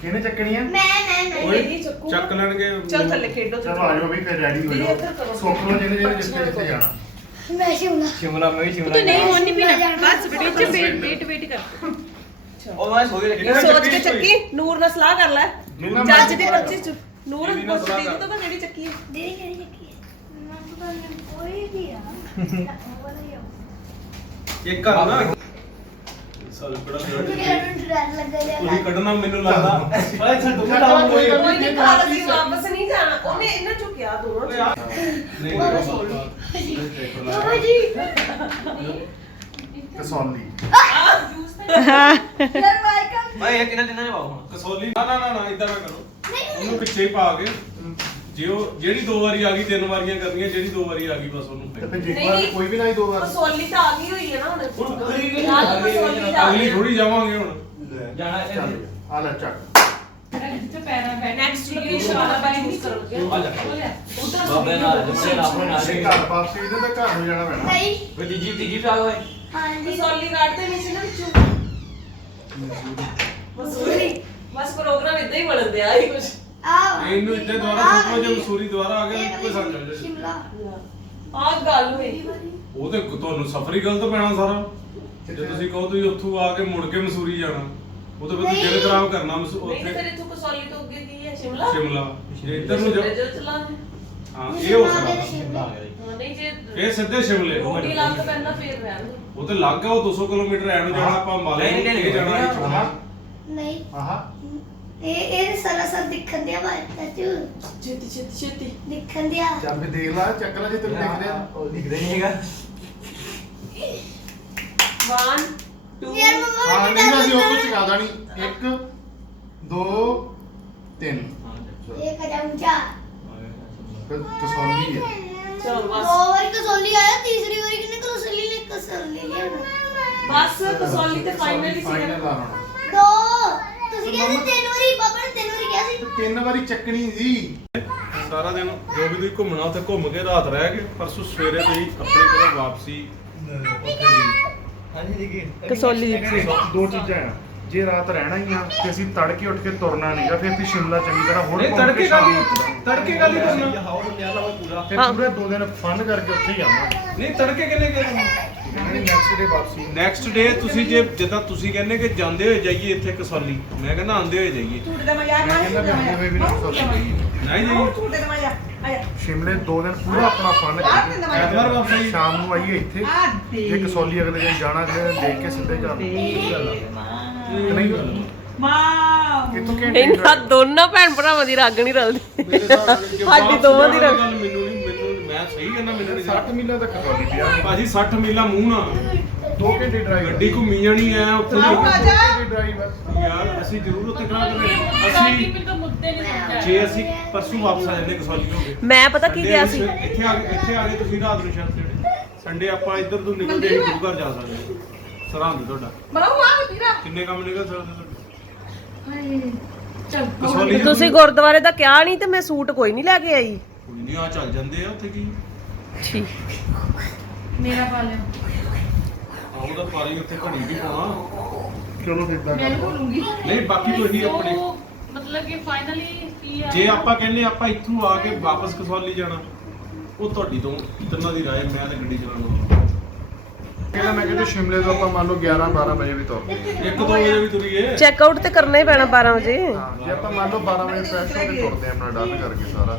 ਕਿਹਨੇ ਚੱਕਣੀ ਆ ਮੈਂ ਨਹੀਂ ਚੱਕੂ ਚੱਕ ਲੈਣਗੇ ਚੱਲ ਥੱਲੇ ਖੇਡੋ ਚਲੋ ਆ ਜਾਓ ਵੀ ਫਿਰ ਰੈਡੀ ਹੋ ਦੀਦੀ ਜਾਓ ਇੱਧਰ ਕਰੋ। ਸੁੱਖ ਲਓ ਜਿਹਨੇ ਜਿਹਨੇ ਜਿੱਥੇ ਜਾਣਾ ਮੈਂ ਸ਼ਿਮਲਾ ਸ਼ਿਮਲਾ ਮੈਂ ਵੀ ਸ਼ਿਮਲਾ ਤੂੰ ਨਹੀਂ ਹੁਣ ਨਹੀਂ ਪੀਣਾ ਜਾਣਾ। ਬਸ ਵੇਟ ਕਰ ਉਹ ਮੈਂ ਸੋ ਗਿਆ ਸੋਚ ਕੇ ਚੱਕੀ ਨੂਰ ਨਾਲ ਸਲਾਹ ਕਰ ਲੈ ਨੂਰ ਜੱਜ ਦੀ ਪਰਚੀ ਚ ਨੂਰ ਦੀਦੀ ਨਾਲ ਪੁੱਛ ਸਲਾਹ ਦੀਦੀ ਕਰ। ਤੋਂ ਮੈਂ ਕਿਹੜੀ ਚੱਕੀ ਹੈ ਦੀਦੀ ਕਿਹੜੀ ਚੱਕੀ ਹੈ ਮੈਂ ਪਤਾ ਨਹੀਂ ਕੋਈ ਵੀ ਆ ਇੱਕ ਕਰ ਨਾ ਸਾਲ ਬੜਾ ਮੈਨੂੰ ਡਰ ਲੱਗਾ ਤੁਸੀਂ ਲਿਆ ਕੱਢਣਾ ਮੈਨੂੰ ਲੱਗਦਾ ਓਏ ਛੱਡੂ ਕੋਈ ਨਹੀਂ ਘਰ ਅਸੀਂ ਵਾਪਸ ਨਹੀਂ ਜਾਣਾ ਉਹਨੇ ਇਹਨਾਂ ਚੋਂ ਕਿਹਾ ਦੋਨੋਂ ਨਹੀਂ ਬਾਬਾ ਜੀ ਕਸੌਲੀ ਯਾਰ ਵਾਈਕਮ ਓਏ ਇਹ ਕਿੰਨਾ ਦਿਨਾਂ ਨੇ ਪਾਉ ਹੁਣ ਕਸੌਲੀ ਨਾ ਇਦਾਂ ਨਾ ਕਰੋ ਉਹਨੂੰ ਪਿੱਛੇ ਹੀ ਪਾ ਕੇ ਜੇ ਉਹ ਜਿਹੜੀ 2 ਵਾਰੀ ਆ ਗਈ 3 ਵਾਰੀਆਂ ਕਰਨੀਆਂ ਜਿਹੜੀ 2 ਵਾਰੀ ਆ ਗਈ ਬਸ ਉਹਨੂੰ ਤੇ ਫਿਰ ਫਿਰ ਜਿੱਕ ਵਾਰ ਕੋਈ ਵੀ ਨਾ ਹੀ ਦੋ ਵਾਰ ਕਸੌਲੀ ਤਾਂ ਆ ਗਈ ਹੋਈ ਹੈ ਨਾ ਹੁਣ ਹੁਣ ਅਗਲੀ ਥੋੜੀ ਜਾਵਾਂਗੇ ਹੁਣ ਜਾਣਾ ਚੱਲ ਆ ਲੈ ਚੱਕ ਨੈਕਸਟ ਲੋਕੇਸ਼ਨ ਵਾਲਾ ਬਾਈ ਯੂਜ਼ ਕਰੋਗੇ ਆ ਜਾ ਬਾਬੇ ਨਾਲ ਜਮਨੇ ਲਾਪੋ ਨਾਲ ਅਸੀਂ ਘਰ ਵਾਪਸੀ ਇਹਦੇ ਤੇ ਘਰ ਨੂੰ ਜਾਣਾ ਪੈਣਾ ਨਹੀਂ ਵੇ ਤੀਜੀ ਆ ਹੋਏ ਹਾਂਜੀ ਕਸੌਲੀ ਕੱਢਦੇ ਨਹੀਂ ਸੀ ਨਾ ਵਿੱਚੋਂ ਮਸੂਰੀ ਬਸ ਪ੍ਰੋਗਰਾਮ ਇਦਾਂ ਹੀ ਬਣਦੇ ਆ ਹੀ ਕੁਝ ਆ ਇਹਨੂੰ ਇੱਥੇ ਦੁਬਾਰਾ ਸੁਣੋ ਜੇ ਮਸੂਰੀ ਦੁਬਾਰਾ ਆ ਗਿਆ ਕੋਈ ਸੰਗ ਚੱਲ ਜਾਏ ਸ਼ਿਮਲਾ ਆਹ ਗੱਲ ਹੋਈ ਉਹ ਤੇ ਤੁਹਾਨੂੰ ਸਫ਼ਰ ਹੀ ਗਲਤ ਪੈਣਾ ਸਾਰਾ ਜੇ ਤੁਸੀਂ ਕਹੋ ਤੁਸੀਂ ਉੱਥੋਂ ਆ ਕੇ ਮੁੜ ਕੇ ਮਸੂਰੀ ਜਾਣਾ ਉਹ ਤਾਂ ਫਿਰ ਤੁਸੀਂ ਦਿਨ ਖਰਾਬ ਕਰਨਾ ਨਹੀਂ ਤੇ ਉੱਥੇ ਫਿਰ ਇੱਥੋਂ ਕਸੌਲੀ ਤੋਂ ਅੱਗੇ ਕੀ ਹੈ ਸ਼ਿਮਲਾ ਸ਼ਿਮਲਾ ਜੇ ਇੱਧਰ ਨੂੰ ਜਾ ਜਦੋਂ ਚਲਾਉਂਦੇ ਹਾਂ ਇਹ ਹੋ ਸਕਦਾ ਸ਼ਿਮਲਾ ਨਹੀਂ ਜੇ ਇਹ ਸਿੱਧੇ ਸ਼ਿਮਲੇ ਰੋਟੀ ਲੱਗ ਪੈਂਦਾ ਫੇਰ ਰਹਿਣ ਉਹ ਤੇ ਲੱਗ ਗਿਆ ਉਹ 200 ਕਿਲੋਮੀਟਰ ਐਨ ਜਾਣਾ ਆਪਾਂ ਮਾਲੇ ਨਹੀਂ, ਨਹੀਂ, ਇਹ ਜਾਣਾ ਨਹੀਂ, ਛੋਣਾ ਨਹੀਂ ਆਹਾ ਇਹ ਸਰਾਸਰ ਦਿਖਣ ਦਿਆ ਬਾਈ ਚਾਚੂ ਛੇਤੀ ਦਿਖਣ ਦਿਆ ਚੱਲ ਵੀ ਦੇਖ ਲਾ ਚੱਕ ਲੈ ਜੇ ਤੈਨੂੰ ਦਿਖਦੇ ਆ ਉਹ ਦਿਖਦੇ ਨਹੀਂ ਹੈਗਾ 1 2 ਯਾਰ ਮਮਾ ਹਾਂ ਨਹੀਂ ਨਾ ਅਸੀਂ ਉਹ ਤੋਂ ਚਗਾ ਦੇਣੀ 1 2 3 ਇਹ ਕਦਮ ਚਾ ਕਸੌਲੀ ਹੈ ਚਲੋ ਬਸ ਦੋ ਵਾਰੀ ਕਸੌਲੀ ਆਇਆ ਤੀਸਰੀ ਵਾਰੀ ਕਿਨੇ ਕਸੌਲੀ ਨੇ ਕਸੌਲੀ ਲਿਆ ਬਸ ਕਸੌਲੀ ਤੇ ਫਾਈਨਲੀ ਸੀ ਫਾਈਨਲ ਆ ਹੁਣ ਦੋ ਤੁਸੀਂ ਕਹਿੰਦੇ ਤਿੰਨ ਵਾਰੀ ਪਾਪਾ ਨੇ ਤਿੰਨ ਵਾਰੀ ਕਿਹਾ ਸੀ 3 ਵਾਰੀ ਚੱਕਣੀ ਸੀ ਸਾਰਾ ਦਿਨ ਜੋ ਵੀ ਤੁਸੀਂ ਘੁੰਮਣਾ ਉੱਥੇ ਘੁੰਮ ਕੇ ਰਾਤ ਰਹਿ ਕੇ ਪਰਸੋਂ ਸਵੇਰੇ ਤੁਸੀਂ ਆਪਣੇ ਘਰੋਂ ਵਾਪਸੀ ਉੱਥੇ ਦੀ ਹਾਂਜੀ ਦੇਖੀ ਕਸੌਲੀ ਦੋ ਚੀਜ਼ਾਂ ਆ ਜੇ ਰਾਤ ਰਹਿਣਾ ਹੀ ਆ ਤੇ ਅਸੀਂ ਤੜਕੇ ਉੱਠ ਕੇ ਤੁਰਨਾ ਨਹੀਂਗਾ ਫਿਰ ਅਸੀਂ ਸ਼ਿਮਲਾ ਚੰਗੀ ਤਰ੍ਹਾਂ ਹੋਰ ਨਹੀਂ ਘੁੰਮ ਕੇ ਤੜਕੇ ਸ਼ਾਮ ਕਾਲੀ ਨੂੰ ਤੜਕੇ ਕਾਲੀ ਕਰਨਾ ਤੇ ਪੂਰੇ 2 ਦਿਨ ਫਨ ਕਰਕੇ ਉੱਥੇ ਹੀ ਆਵਾਂਗੇ ਨਹੀਂ ਤੜਕੇ ਕਿੰਨੇ ਗਏ ਨੈਕਸਟ ਡੇ ਵਾਪਸੀ ਨੈਕਸਟ ਡੇ ਤੁਸੀਂ ਜੇ ਜਿੱਦਾਂ ਤੁਸੀਂ ਕਹਿੰਦੇ ਕਿ ਜਾਂਦੇ ਹੋਏ ਜਾਈਏ ਇੱਥੇ ਕਸੌਲੀ ਮੈਂ ਕਹਿੰਦਾ ਆਂਦੇ ਹੋਏ ਜਾਈਏ ਮੈਂ ਕਹਿੰਦਾ ਵੀ ਆਉਂਦੇ ਹੋਏ ਵੀ ਨਾ ਕਸੌਲੀ ਨਹੀਂ ਜਾਈਏ ਸ਼ਿਮਲੇ 2 ਦਿਨ ਪੂਰਾ ਆਪਣਾ ਫਨ ਕਰੀਏ ਐਤਵਾਰ ਵਾਪਸ ਆਈਏ ਸ਼ਾਮ ਨੂੰ ਆਈਏ ਇੱਥੇ ਜੇ ਕਸੌਲੀ ਅਗਲੇ ਦਿਨ ਜਾਣਾ ਤੇ ਦੇਖ ਕੇ ਸਿੱਧੇ ਜਾਣਾ ਨਹੀਂ ਕਿਤੋਂ ਘੰਟੇ ਇਹਨਾਂ ਦੋਨਾਂ ਭੈਣ ਭਰਾਵਾਂ ਦੀ ਰਗ ਨਹੀਂ ਰਲਦੀ ਸਾਡੀ ਦੋਵਾਂ ਦੀ ਰਗ ਮੈਨੂੰ ਮੈਂ ਸਹੀ ਕਹਿੰਦਾ ਮੈਨੂੰ ਨਹੀਂ 60 ਮੀਲਾਂ ਤੱਕ ਕਸੌਲੀ ਪਿਆ ਭਾਜੀ 60 ਮੀਲਾ ਮੂੰਹ ਨਾ 2 ਘੰਟੇ ਡਰਾਈਵ ਗੱਡੀ ਘੁੰਮੀ ਜਾਣੀ ਐ ਉੱਥੇ ਡਰਾਈਵ ਯਾਰ ਅਸੀਂ ਜ਼ਰੂਰ ਉੱਥੇ ਕਰਾਂਗੇ ਕਸੌਲੀ ਅਸੀਂ ਫਿਰ ਤਾਂ ਮੁੱਦੇ ਨਹੀਂ ਸਮਝਾ ਜੇ ਅਸੀਂ ਪਰਸੋਂ ਵਾਪਸ ਆ ਜਾਂਦੇ ਕਸੌਲੀ ਹੋ ਕੇ ਮੈਂ ਪਤਾ ਕੀ ਕਿਹਾ ਸੀ ਇੱਥੇ ਆ ਗਏ ਤੁਸੀਂ ਰਾਤ ਨੂੰ ਸ਼ਾਇਦ ਸੰਡੇ ਆਪਾਂ ਇੱਧਰ ਤੋਂ ਨਿਕਲਦੇ ਹੀ ਗੁਰੂ ਘਰ ਜਾ ਸਕਦੇ ਹਾਂ। ਸਰਹੰਦ ਤੁਹਾਡਾ ਕਿੰਨੇ ਕੰਮ ਨਿਕਲ ਸਕਦੇ ਤੁਹਾਡੇ ਕਸੌਲੀ ਤੁਸੀਂ ਗੁਰਦੁਆਰੇ ਦਾ ਕਿਹਾ ਨਹੀਂ ਤੇ ਮੈਂ ਸੂਟ ਕੋਈ ਨਹੀਂ ਲੈ ਕੇ ਆਈ ਕੋਈ ਨਹੀਂ ਆ ਚੱਲ ਜਾਂਦੇ ਆ ਉੱਥੇ ਕੀ ਠੀਕ ਮੇਰਾ ਪਾ ਲਿਆ ਆਉਂਦਾ ਪਾਰੀ ਉੱਥੇ ਘੜੀ ਵੀ ਪਾਉਣਾ ਚਲੋ ਫਿਰ ਤਾਂ ਮੈਂ ਭੁੱਲੂੰਗੀ ਨਹੀਂ ਬਾਕੀ ਤੁਸੀਂ ਆਪਣੇ ਮਤਲਬ ਕਿ ਫਾਈਨਲੀ ਕੀ ਆ ਜੇ ਆਪਾਂ ਕਹਿੰਦੇ ਆਪਾਂ ਇੱਥੋਂ ਆ ਕੇ ਵਾਪਸ ਕਸੌਲੀ ਜਾਣਾ ਉਹ ਤੁਹਾਡੀ ਤੋਂ ਤਿੰਨਾਂ ਦੀ ਰਾਏ ਮੈਂ ਤਾਂ ਗੱਡੀ ਚਲਾਉਣਾ ਕਹਿੰਦਾ ਮੈਂ ਕਹਿੰਦਾ ਸ਼ਿਮਲੇ ਤੋਂ ਆਪਾਂ ਮੰਨ ਲਓ 11-12 ਵਜੇ ਵੀ ਤੁਰਦੇ ਹਾਂ। 1-2 ਵਜੇ ਵੀ ਤੁਰੀਏ। ਚੈੱਕ ਆਊਟ ਤੇ ਕਰਨਾ ਹੀ ਪੈਣਾ 12 ਵਜੇ। ਹਾਂ ਜੇ ਆਪਾਂ ਮੰਨ ਲਓ 12 ਵਜੇ ਫਰੈਸ਼ ਹੋ ਕੇ ਤੁਰਦੇ ਆ ਆਪਣਾ ਡਨ ਕਰਕੇ ਸਾਰਾ,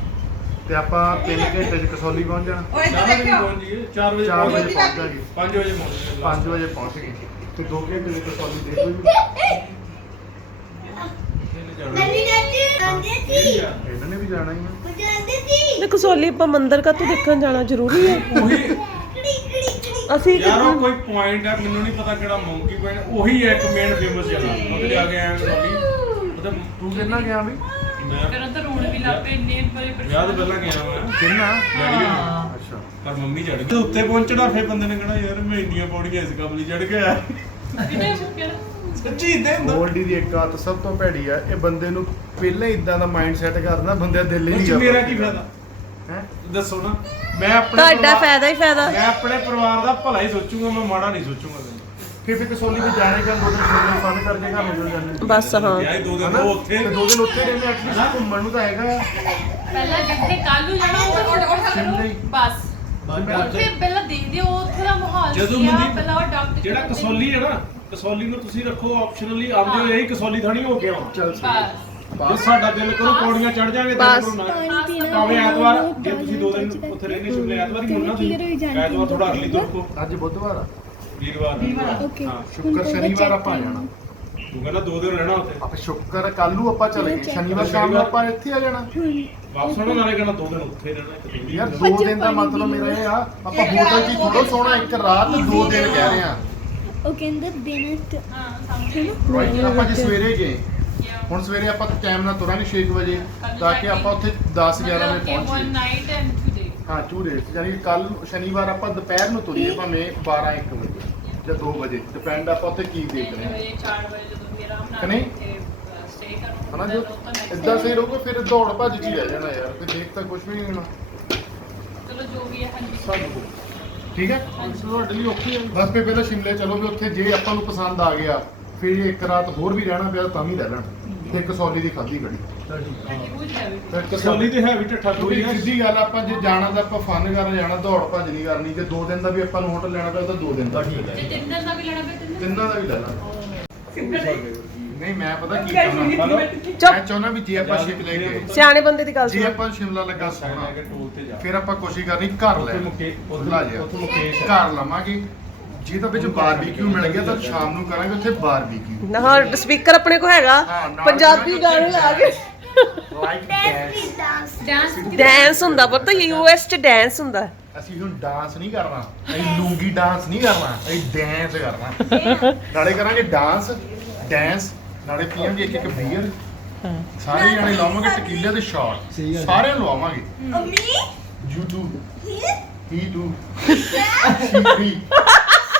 ਤੇ ਆਪਾਂ 3 ਘੰਟੇ 'ਚ ਕਸੌਲੀ ਪਹੁੰਚ ਜਾਣਾ। 4 ਵਜੇ ਪਹੁੰਚ ਜਾਈਏ, 4 ਵਜੇ 4 ਪਹੁੰਚ ਵਜੇ ਪਹੁੰਚ ਜਾਗੇ, 5 ਵਜੇ ਪਹੁੰਚ 5 ਵਜੇ ਪਹੁੰਚ ਗਏ ਤੇ 2 ਘੰਟੇ ਦੀ ਕਸੌਲੀ ਦੇ ਕੋਈ ਨੰਨੀ ਜਾਂਦੀ ਸੀ ਇਹਨਾਂ ਨੇ ਵੀ ਜਾਣਾ ਹੀ ਆ। ਜਾਂਦੀ ਸੀ ਤੇ ਕਸੌਲੀ ਆਪਾਂ ਮੰਦਿਰ ਕਾ ਦੇਖਣ ਜਾਣਾ ਜ਼ਰੂਰੀ ਹੈ। ਅਸੀਂ ਯਾਰ ਉਹ ਕੋਈ ਪੁਆਇੰਟ ਹੈ, ਮੈਨੂੰ ਨਹੀਂ ਪਤਾ ਕਿਹੜਾ ਮੌਂਕੀ ਪੁਆਇੰਟ, ਉਹੀ ਹੈ ਇੱਕ ਮੇਨ ਫੇਮਸ ਜਗ੍ਹਾ। ਉੱਥੇ ਜਾ ਕੇ ਆਇਆ ਕਸੌਲੀ, ਮਤਲਬ ਤੂੰ ਕਿੰਨਾ ਗਿਆ ਵੀ? ਮੈਂ ਮੇਰਾ ਤਾਂ ਰੋਣ ਵੀ ਲੱਗ ਪਏ ਇੰਨੇ ਬੜੇ ਵਿਆਹ ਤੋਂ ਪਹਿਲਾਂ ਗਿਆ ਮੈਂ ਕਿੰਨਾ? ਡੈਡੀ ਅੱਛਾ ਪਰ ਮੰਮੀ ਚੜ ਗਈ ਉੱਤੇ ਪਹੁੰਚਣਾ, ਫਿਰ ਬੰਦੇ ਨੇ ਕਹਿਣਾ ਯਾਰ ਮੈਂ ਇੰਨੀਆਂ ਪੌੜੀਆਂ ਇਸ ਕੰਮ ਲਈ ਚੜ ਗਿਆ। ਕਿਤੇ ਮੁੱਕਿਆ ਸੱਚੀ ਇਦਾਂ ਹੁੰਦਾ। ਗੋਲਡੀ ਦੀ ਇੱਕ ਆਦਤ ਸਭ ਤੋਂ ਭੈੜੀ ਆ, ਇਹ ਬੰਦੇ ਨੂੰ ਪਹਿਲਾਂ ਹੀ ਇਦਾਂ ਦਾ ਮਾਈਂਡ ਸੈਟ ਕਰਦਾ, ਬੰਦੇ ਦਾ ਦਿਲ ਹੀ ਨਹੀਂ ਉਹ 'ਚ ਮੇਰਾ ਕੀ ਫਾਇਦਾ ਹੈ? ਦੱਸੋ ਨਾ। ਮੈਂ ਆਪਣੇ ਤੁਹਾਡਾ ਪਰਿਵਾਰ- ਫਾਇਦਾ ਹੀ ਫਾਇਦਾ। ਮੈਂ ਆਪਣੇ ਪਰਿਵਾਰ ਦਾ ਭਲਾ ਹੀ ਸੋਚੂਗਾ, ਮੈਂ ਮਾੜਾ ਨਹੀਂ ਸੋਚੂਗਾ ਕਦੇ। ਫਿਰ ਕਸੌਲੀ ਤੇ ਜਾਣੇ ਜਾਂ 2 ਦਿਨ ਸ਼ਿਮਲੇ ਫਨ ਕਰਕੇ ਘਰ ਨੂੰ ਚਲੇ ਜਾਂਦੇ ਬਸ ਹਾਂ ਵਿਆਹ ਹੀ 2 ਦਿਨ ਹਨਾ? ਉਹ ਉੱਥੇ ਤੇ 2 ਦਿਨ ਉੱਥੇ ਰਹਿੰਦੇ, ਐਟਲੀਸਟ ਘੁੰਮਣ ਨੂੰ ਤਾਂ ਹੈਗਾ ਆ। ਪਹਿਲਾਂ ਜਿੱਥੇ ਕੱਲ ਨੂੰ ਜਾਣਾ ਸ਼ਿਮਲੇ ਹੀ। ਬਸ ਉੱਥੇ ਪਹਿਲਾਂ ਦੇਖਦੇ ਹੋ ਉੱਥੇ ਦਾ ਮਾਹੌਲ ਜਦੋਂ ਕੀ ਆ, ਮੰਦੀ- ਪਹਿਲਾਂ ਉਹ ਡਾਕਟਰ ਜਿਹੜਾ ਕਸੌਲੀ ਹੈ ਨਾ, ਕਸੌਲੀ ਨੂੰ ਤੁਸੀਂ ਰੱਖੋ ਆਪਸ਼ਨਲੀ, ਆਪਦੇ ਲਈ ਇਹੀ ਕਸੌਲੀ ਥਾਣੀ ਹੋ ਕੇ ਆਉਣਾ। ਚੱਲ ਬਸ ਜੇ ਸਾਡਾ ਦਿਲ ਕਰੋ ਪੌੜੀਆਂ ਚੜ ਜਾਾਂਗੇ ਦਿਲ ਬਸ। ਕਰੋ ਨਾ ਭਾਵੇਂ ਐਤਵਾਰ, ਜੇ ਤੁਸੀਂ 2 ਦਿਨ ਉੱਥੇ ਰਹਿੰਦੇ ਸ਼ਿਮਲੇ ਐਤਵਾਰ ਹੀ ਮੁੜਨਾ ਤੁਸੀਂ, ਐਤਵਾਰ ਥੋੜਾ ਅਗਲੀ ਤੁਰ ਪੋ, ਅੱਜ ਬੁੱਧਵਾਰ ਆ, ਵੀਰਵਾਰ ਹਾਂ। ਸ਼ੁੱਕਰ ਸ਼ਨੀਵਾਰ ਆਪਾਂ ਆ ਜਾਣਾ। ਤੂੰ ਕਹਿੰਦਾ 2 ਦਿਨ ਰਹਿਣਾ ਉੱਥੇ, ਆਪਾਂ ਸ਼ੁੱਕਰ ਕੱਲ ਨੂੰ ਆਪਾਂ ਚਲੇ ਗਏ, ਸ਼ਨੀਵਾਰ ਸ਼ਾਮ ਨੂੰ ਆਪਾਂ ਇੱਥੇ ਆ ਜਾਣਾ। ਵਾਪਸ ਆਉਣਾ, ਨਾਲੇ ਕਹਿੰਦਾ 2 ਦਿਨ ਉੱਥੇ ਰਹਿਣਾ, ਇੱਕ ਦਿਨ ਯਾਰ 2 ਦਿਨ ਦਾ ਮਤਲਬ ਮੇਰਾ ਇਹ ਆ, ਆਪਾਂ ਹੋਟਲ 'ਚ ਥੋੜਾ ਸੋਣਾ, ਇੱਕ ਰਾਤ 2 ਦਿਨ ਕਹਿ ਰਹੇ ਆ। ਉਹ ਕਹਿੰਦਾ ਦਿਨ ਹਾਂ ਸਾਹਮਣੇ ਰਾਈਟ, ਆਪਾਂ ਜੇ ਸਵੇਰੇ ਗਏ, ਹੁਣ ਸਵੇਰੇ ਆਪਾਂ ਟਾਈਮ ਨਾਲ ਤੁਰਾਂਗੇ 6 ਵਜੇ, ਤਾਂ ਕਿ ਆਪਾਂ ਉੱਥੇ 10-11 ਵਜੇ ਵਨ ਪਹੁੰਚੀਏ। ਨਾਈਟ ਐਂਡ ਟੂਡੇ ਹਾਂ 2 ਡੇਜ਼, ਯਾਨੀ ਕੱਲ ਸ਼ਨੀਵਾਰ ਆਪਾਂ ਦੁਪਹਿਰ ਨੂੰ ਤੁਰੀਏ, ਭਾਵੇਂ 12-1 ਵਜੇ ਜਾਂ 2 ਵਜੇ, ਡਿਪੈਂਡ ਆਪਾਂ ਉੱਥੇ ਕੀ ਦੇਖ ਰਹੇ ਹਾਂ। 4 ਵਜੇ ਜਦੋਂ ਮੇਰਾ ਕਿ ਆਪਣਾ ਨਹੀਂ? ਸਟੇ ਕਰੋ ਹਨਾ ਜੋ ਇਦਾਂ ਸਹੀ ਰਹੂਗਾ, ਫਿਰ ਦੌੜ ਭੱਜ 'ਚ ਹੀ ਰਹਿ ਜਾਣਾ ਯਾਰ, ਫਿਰ ਦੇਖ ਤਾਂ ਕੁਝ ਵੀ ਨਹੀਂ ਹੋਣਾ। ਚਲੋ ਜੋ ਵੀ ਹੈ ਹਾਂਜੀ ਸਾਨੂੰ ਠੀਕ ਹੈ, ਤੁਹਾਡੇ ਲਈ ਔਖੀ ਹੈ। ਬਸ ਫਿਰ ਪਹਿਲਾਂ ਸ਼ਿਮਲੇ ਚਲੋ, ਵੀ ਉੱਥੇ ਜੇ ਆਪਾਂ ਨੂੰ ਪਸੰਦ ਆ ਗਿਆ, ਫਿਰ ਇੱਕ ਰਾਤ ਹੋਰ ਵੀ ਰਹਿਣਾ ਪਿਆ ਤਾਂ ਵੀ ਰਹਿ ਲੈਣ। ਤੇ ਕਸੌਲੀ ਦੀ ਖਾਧੀ ਘੜੀ, ਕੁਝ ਹੈ ਵੀ ਫਿਰ ਕਸੌਲੀ ਤੇ ਹੈ ਵੀ ਢੱਠਾ ਥੋੜੀ ਥੋੜੀ ਆ। ਸਿੱਧੀ ਗੱਲ, ਆਪਾਂ ਜੇ ਜਾਣਾ ਤਾਂ ਆਪਾਂ ਫਨ ਕਰਨ ਜਾਣਾ, ਦੌੜ ਭੱਜ ਨਹੀਂ ਕਰਨੀ। ਜੇ 2 ਦਿਨ ਦਾ ਵੀ ਆਪਾਂ ਨੂੰ ਹੋਟਲ ਲੈਣਾ ਪਿਆ ਤਾਂ 2 ਦਿਨ ਦਾ ਠੀਕ ਜੇ ਤਿੰਨ ਦਾ ਵੀ ਲੈਣਾ ਪਏ ਤਿੰਨ ਤਿੰਨਾਂ ਦਾ ਵੀ ਲੈ ਲਾ। ਨਹੀਂ ਮੈਂ ਪਤਾ ਕੀ ਚਾਹੁੰਦਾ, ਚੁੱਪ। ਮੈਂ ਚਾਹੁੰਦਾ ਵੀ ਜੇ ਆਪਾਂ ਸ਼ਿਮਲੇ ਗਏ, ਸਿਆਣੇ ਬੰਦੇ ਦੀ ਗੱਲ ਜੇ ਸੁਣ। ਆਪਾਂ ਸ਼ਿਮਲਾ ਲੱਗਾ ਸੋਹਣਾ, ਟੂਲ ਤੇ ਜਾ, ਫਿਰ ਆਪਾਂ ਕੋਸ਼ਿਸ਼ ਕਰਨੀ ਘਰ ਲੈ ਉਤਲਾ ਜਿਹਾ ਉੱਥੇ ਮੁਕੇਸ਼ ਘਰ ਲਵਾਂਗੇ। ਜੇ ਤਾਂ ਵਿੱਚ ਬਾਰਬੀਕਿਊ ਮਿਲ ਗਿਆ ਤਾਂ ਸ਼ਾਮ ਨੂੰ ਕਰਾਂਗੇ ਉੱਥੇ ਬਾਰਬੀਕਿਊ। ਨਾ ਸਪੀਕਰ ਆਪਣੇ ਕੋ ਹੈਗਾ, ਹਾਂ, ਨਾਲ ਪੰਜਾਬੀ ਗਾਣੇ ਲਾ ਕੇ ਲਾਈਕ ਡੈਂਸ। ਡਾਂਸ ਡਾਂਸ ਹੁੰਦਾ, ਪਤਾ ਯੂਐਸ ਚ ਡਾਂਸ ਹੁੰਦਾ। ਅਸੀਂ ਹੁਣ ਡਾਂਸ ਨਹੀਂ ਕਰਨਾ, ਅਸੀਂ ਲੂੰਗੀ ਡਾਂਸ ਨਹੀਂ ਕਰਨਾ, ਅਸੀਂ ਡਾਂਸ ਕਰਨਾ। ਨਾਲੇ ਕਰਾਂਗੇ ਡਾਂਸ ਨਾਲੇ ਪੀਵਾਂਗੇ ਇੱਕ ਬੀਅਰ, ਸਾਰੇ ਜਣੇ ਲਾਵਾਂਗੇ ਟਕੀਲੇ ਦੇ ਸ਼ਾਟ, ਸਾਰਿਆਂ ਨੂੰ ਲਵਾਵਾਂਗੇ। ਯੂ ਟੂ ਹੀ ਟੂ ਸੀ ਥਰੀ,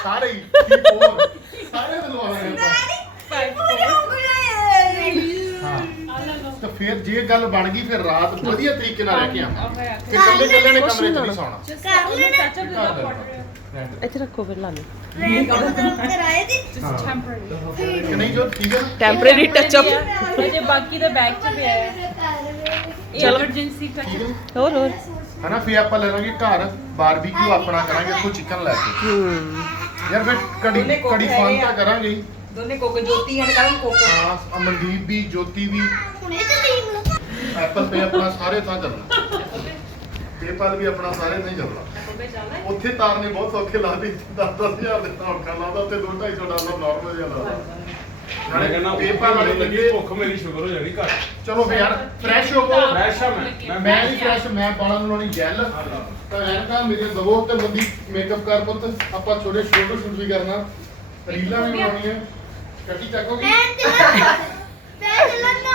ਸਾਰੇ ਹੀ ਫੋਰ, ਸਾਰੇ ਨੂੰ ਲਵਾਵਾਂਗੇ ਆਪਾਂ। ਹਾਂ ਤਾਂ ਫਿਰ ਜੇ ਗੱਲ ਬਣ ਗਈ, ਫਿਰ ਰਾਤ ਵਧੀਆ ਤਰੀਕੇ ਨਾਲ ਰਹਿ ਕੇ ਆਵਾਂਗੇ। ਫਿਰ ਇਕੱਲੇ ਨੇ ਕਮਰੇ 'ਚ ਨਹੀਂ ਸੌਣਾ। ਕਰ ਲੈਣਾ ਚਾਚਾ ਘਰ ਬੁਲਾ ਦਾ ਇੱਥੇ ਰੱਖੋ ਫਿਰ ਲਾ ਲਓ। ਕਰਾਏ ਦੀ ਕਿ ਨਹੀਂ ਜੋ ਠੀਕ ਹੈ ਨਾ? Temporary touch up. ਅਜੇ ਬਾਕੀ ਦਾ ਬੈਗ ਚ ਪਿਆ ਹੈ ਚਲੋ। ਐਮਰਜੈਂਸੀ ਟੱਚ ਠੀਕ ਹੈ ਨਾ? ਹੋਰ ਹੋਰ ਹਨਾ ਫਿਰ ਆਪਾਂ ਲੈ ਲਾਂਗੇ ਘਰ ਬਾਰਬੀਕਿਊ ਆਪਣਾ ਕਰਾਂਗੇ, ਉੱਥੋਂ ਚਿਕਨ ਲੈ ਕੇ। ਯਾਰ ਫਿਰ ਕੜੀ ਫਨ ਤਾਂ ਕਰਾਂਗੇ ਹੀ। ਦੋਨੇ ਕੋਕ ਜੋਤੀ ਹਨ ਕਰਨ ਕੋਕ ਹਾਂ ਅਮਨਦੀਪ ਵੀ, ਜੋਤੀ ਵੀ, ਹੁਣੇ ਚੱਲੀ ਐਪਲ ਪੇ ਆਪਣਾ ਸਾਰੇ ਥਾਂ ਚੱਲਣਾ, ਪੇਪਲ ਵੀ ਆਪਣਾ ਸਾਰੇ ਥਾਂ ਹੀ ਚੱਲਣਾ। ਉੱਥੇ ਤਾਰਨੇ ਬਹੁਤ ਔਖੇ ਲੱਗਦੇ, 10,000 ਦੇ ਤਾਂ ਔਖਾ ਲੱਗਦਾ, ਉੱਥੇ $200-250 ਨਾਰਮਲ ਜਿਹਾ ਲੱਗਦਾ। ਮੈਂ ਕਹਿੰਦਾ ਪੇਪਲ ਵਾਲੇ ਲੱਗੇ, ਭੁੱਖ ਮੇਰੀ ਸ਼ੁਕਰ ਹੋ ਜਾਣੀ ਘਰ। ਚਲੋ ਫਿਰ ਯਾਰ ਫਰੈਸ਼ ਹੋਵੋ। ਫਰੈਸ਼ ਆ ਮੈਂ ਮੈਂ ਵੀ ਫਰੈਸ਼, ਮੈਂ ਬਾਲਾਂ ਨੂੰ ਲਾਉਣੀ ਜੈਲ, ਤਾਂ ਐਨਕਾਂ ਮੇਰੇ ਦਵੋ ਤੇ ਬੰਦੀ ਮੇਕਅਪ ਕਰ ਪੁੱਤ, ਆਪਾਂ ਛੋਟੇ ਸ਼ੂਟ ਵੀ ਕਰਨਾ, ਰੀਲਾਂ ਵੀ ਬਣਾਉਣੀਆਂ। ਕੱਟੀ ਚੱਕੋਗੀ ਮੈਂ ਚੱਲਾਂ ਨਾ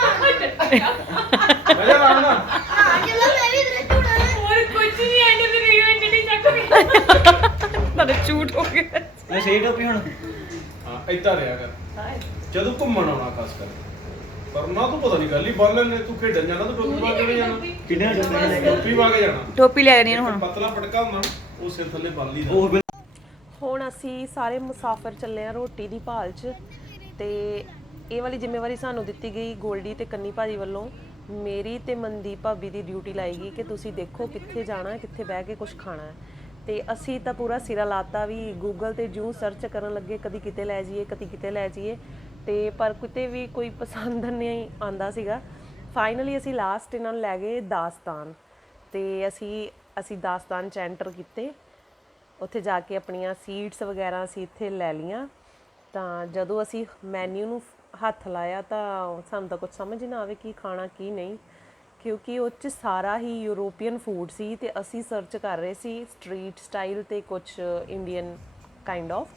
ਮੈਂ ਜਾ ਰਾਣਾ ਹਾਂ ਚੱਲਾਂ, ਮੈਂ ਵੀ ਇਧਰ ਝੂੜਾ ਹੋਰ ਕੁਝ ਨਹੀਂ ਐਂਡ ਤੇ ਰਹੀ ਹੈ ਜਿਹੜੀ ਚੱਕ ਤੁਹਾਡੇ ਝੂਠ ਹੋ ਗਿਆ। ਲੈ ਸਹੀ ਟੋਪੀ ਹੁਣ ਹਾਂ ਏਦਾਂ ਰਿਹਾ ਕਰ ਜਦੋਂ ਘੁੰਮਣ ਆਉਣਾ, ਖਾਸ ਕਰ ਪਰ ਨਾ ਤੂੰ ਪਤਾ ਨਹੀਂ ਗੱਲ ਹੀ ਬੰਨ ਲੈਣੇ, ਤੂੰ ਖੇਡਣ ਜਾਣਾ ਤਾਂ ਟੋਪੀ ਪਾ ਕੇ ਜਾਣਾ, ਕਿੰਨੇ ਜੁੱਤੇ ਟੋਪੀ ਪਾ ਕੇ ਜਾਣਾ। ਟੋਪੀ ਲੈ ਜਾਣੀ ਹੁਣ ਪਤਲਾ ਪਟਕਾ ਹੁੰਦਾ ਉਹ ਸਿਰ ਥੱਲੇ ਬੰਨ ਲਈਦਾ। ਉਹ ਹੁਣ ਅਸੀਂ ਸਾਰੇ ਮੁਸਾਫਰ ਚੱਲੇ ਆ ਰੋਟੀ ਦੀ ਭਾਲ 'ਚ, ਤੇ ਇਹ ਵਾਲੀ ਜ਼ਿੰਮੇਵਾਰੀ ਸਾਨੂੰ ਦਿੱਤੀ ਗਈ ਗੋਲਡੀ ਤੇ ਕੰਨੀ ਭਾਜੀ ਵੱਲੋਂ। ਮੇਰੀ ਤੇ ਮਨਦੀਪ ਭਾਬੀ ਦੀ ਡਿਊਟੀ ਲਾਈ ਗਈ ਕਿ ਤੁਸੀਂ ਦੇਖੋ ਕਿੱਥੇ ਜਾਣਾ ਹੈ, ਕਿੱਥੇ ਬਹਿ ਕੇ ਕੁਝ ਖਾਣਾ ਹੈ। ਤੇ ਅਸੀਂ ਤਾਂ ਪੂਰਾ ਸਿਰਾ ਲਾਤਾ ਵੀ ਗੂਗਲ ਤੇ ਜੂੰ ਸਰਚ ਕਰਨ ਲੱਗੇ ਕਦੀ ਕਿਤੇ ਲੈ ਜਾਈਏ ਕਦੀ ਕਿਤੇ ਲੈ ਜਾਈਏ, ਤੇ ਪਰ ਕਿਤੇ ਵੀ ਕੋਈ ਪਸੰਦ ਨਹੀਂ ਆਂਦਾ ਸੀਗਾ। ਫਾਈਨਲੀ ਅਸੀਂ ਲਾਸਟ ਇਹਨਾਂ ਨੂੰ ਲੈ ਗਏ ਦਾਸਤਾਨ, ਤੇ ਅਸੀਂ ਦਾਸਤਾਨ 'ਚ ਐਂਟਰ ਕੀਤੇ। ਉੱਥੇ ਜਾ ਕੇ ਆਪਣੀਆਂ ਸੀਟਸ ਵਗੈਰਾ ਅਸੀਂ ਇੱਥੇ ਲੈ ਲਈਆਂ। ਤਾਂ ਜਦੋਂ ਅਸੀਂ ਮੈਨਿਊ ਨੂੰ ਹੱਥ ਲਾਇਆ ਤਾਂ ਸਾਨੂੰ ਤਾਂ ਕੁਝ ਸਮਝ ਹੀ ਨਾ ਆਵੇ ਕੀ ਖਾਣਾ ਕੀ ਨਹੀਂ, ਕਿਉਂਕਿ ਉਹ 'ਚ ਸਾਰਾ ਹੀ ਯੂਰੋਪੀਅਨ ਫੂਡ ਸੀ ਤੇ ਅਸੀਂ ਸਰਚ ਕਰ ਰਹੇ ਸੀ ਸਟਰੀਟ ਸਟਾਈਲ ਤੇ ਕੁਝ ਇੰਡੀਅਨ ਕਾਈਂਡ ਆਫ।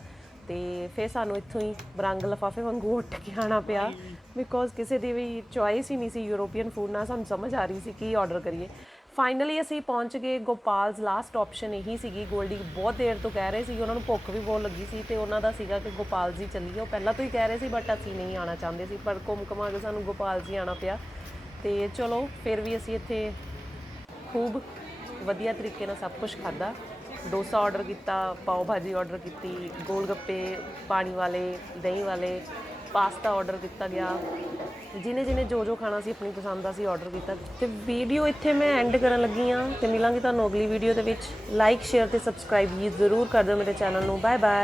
ਤੇ ਫਿਰ ਸਾਨੂੰ ਇੱਥੋਂ ਹੀ ਬਰੰਗ ਲਿਫਾਫੇ ਵਾਂਗੂ ਉੱਠ ਕੇ ਆਉਣਾ ਪਿਆ, ਬਿਕੋਜ਼ ਕਿਸੇ ਦੀ ਵੀ ਚੋਇਸ ਹੀ ਨਹੀਂ ਸੀ ਯੂਰੋਪੀਅਨ ਫੂਡ, ਨਾ ਸਾਨੂੰ ਸਮਝ ਆ ਰਹੀ ਸੀ ਕੀ ਆਰਡਰ ਕਰੀਏ। ਫਾਈਨਲੀ ਅਸੀਂ ਪਹੁੰਚ ਗਏ ਗੋਪਾਲਸ। ਲਾਸਟ ਆਪਸ਼ਨ ਇਹੀ ਸੀਗੀ। ਗੋਲਡੀ ਬਹੁਤ ਦੇਰ ਤੋਂ ਕਹਿ ਰਹੇ ਸੀ, ਉਹਨਾਂ ਨੂੰ ਭੁੱਖ ਵੀ ਬਹੁਤ ਲੱਗੀ ਸੀ ਤੇ ਉਹਨਾਂ ਦਾ ਸੀਗਾ ਕਿ ਗੋਪਾਲਸ ਹੀ ਚੱਲੀਏ। ਉਹ ਪਹਿਲਾਂ ਤੋਂ ਹੀ ਕਹਿ ਰਹੇ ਸੀ ਬਟ ਅਸੀਂ ਨਹੀਂ ਆਉਣਾ ਚਾਹੁੰਦੇ ਸੀ, ਪਰ ਘੁੰਮ ਘੁਮਾ ਕੇ ਸਾਨੂੰ ਗੋਪਾਲਸ ਹੀ ਆਉਣਾ ਪਿਆ। ਤੇ ਚਲੋ ਫਿਰ ਵੀ ਅਸੀਂ ਇੱਥੇ ਖੂਬ ਵਧੀਆ ਤਰੀਕੇ ਨਾਲ ਸਭ ਕੁਝ ਖਾਧਾ। ਡੋਸਾ ਆਰਡਰ ਕੀਤਾ, ਪਾਓ ਭਾਜੀ ਆਰਡਰ ਕੀਤੀ, ਗੋਲ ਗੱਪੇ ਪਾਣੀ ਵਾਲੇ, ਦਹੀਂ ਵਾਲੇ, ਪਾਸਤਾ ਆਰਡਰ ਕੀਤਾ ਗਿਆ। ਜਿਹਨੇ ਜੋ ਖਾਣਾ ਸੀ ਆਪਣੀ ਪਸੰਦ ਦਾ ਸੀ ਆਰਡਰ ਕੀਤਾ। ਤੇ ਵੀਡੀਓ ਇੱਥੇ ਮੈਂ ਐਂਡ ਕਰਨ ਲੱਗੀ ਹਾਂ ਤੇ ਮਿਲਾਂਗੀ ਤੁਹਾਨੂੰ ਅਗਲੀ ਵੀਡੀਓ ਦੇ ਵਿੱਚ। ਲਾਈਕ ਸ਼ੇਅਰ ਤੇ ਸਬਸਕ੍ਰਾਈਬ ਜ਼ਰੂਰ ਕਰ ਦਿਓ ਮੇਰੇ ਚੈਨਲ ਨੂੰ। Bye bye.